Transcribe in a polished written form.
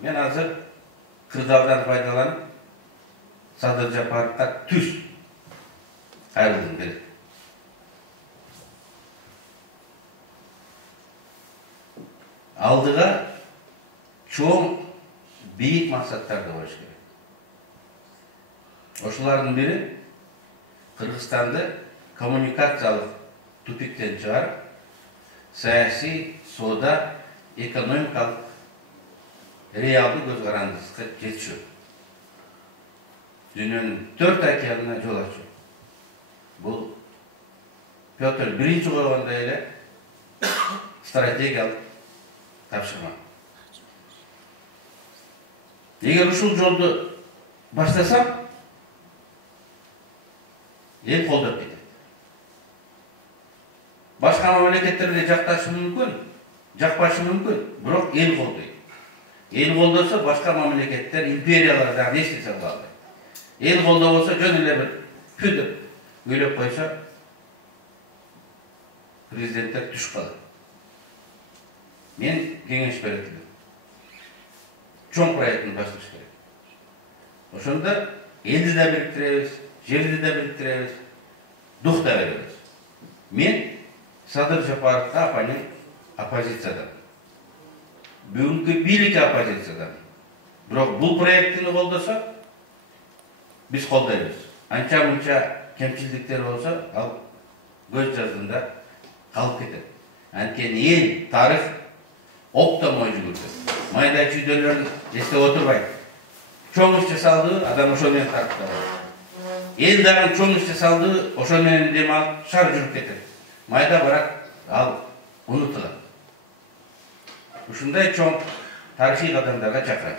Мен азыр кырдаалдан пайдаланып Садыр Жапаровго түз кайрылгым келет. Алдыга чоң бийик максаттарды коюш керек. Ошолардын бири Кыргызстанды коммуникациялык тупиктен чыгарып, саясий, соода, экономикалык реалдуу көз карандысыкка жетишүү. Дүйнөнүн 4 океанына жол ачуу. Бул Петр биринчи койгондой эле стратегиялык тапшырма. Эгер ушул жолду баштасам, эл колдоп кетет. Башка мамлекеттерде жакташы мүмкүн, жакпашы мүмкүн, бирок эл колдойт. Эл колдосо башка мамлекеттер, империялар дагы эч нерсе кыла албайт. Эл колдобосо жөн эле бир пүдөп күйлөп койсо, президенттер түш калат. Мен кеңеш берет элем. Чоң проектин башташ керек. Ошондо элди да бириктиребиз, жерди да бириктиребиз, дух да беребиз. Мен Садыр Жапаровго оппонент оппозициядан. Бүгүнкү бийлик оппозициядан. Бирок бул проектини колдосо, биз колдойбуз. Анча-мынча кемчилдиктер болсо, ал көз жаздында калып кетет. Анткени эл, тарых оптомой жүгүртөт. Майда чүйдөлөрүн эстеп отурбайт. Чоң иш жасалды, адам ошол менен тарыпталат. Эл дагы чоң иш жасалды, ошол менен дем алып шаар жүрүп кетет. Майда барак ал унутулат. Ушундай чоң тарыхый кадамдарга чакырат.